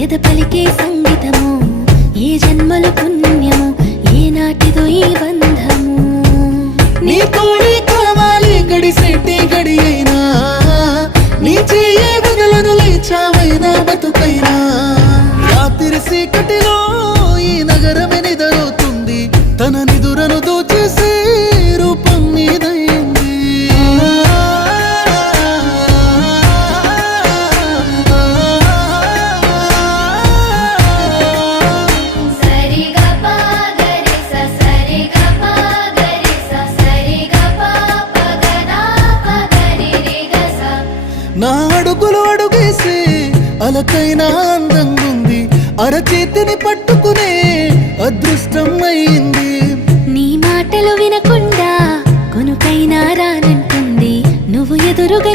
ఎద పలికే సంగీతము ఏ జన్మల పుణ్యము ఏ నాటిదో ఈ బంధము నీ తోడే కావాలి గడిసెట్టి గడి అయినా నీ చెయ్యే వదలను లేచావైనా బతుకైనా రాత్రి చీకటిలో ఈ నగరమే నిదరవుతుంది తన నిదురను దోచేసే రూపం నీదైంది నా అడుగులు అడుగేసి అలకైనా అందంగుంది అరచేతిని పట్టుకునే అదృష్టం అయింది నీ మాటలు వినకుండా కొనుకైనా రానంటుంది నువ్వు ఎదురుగా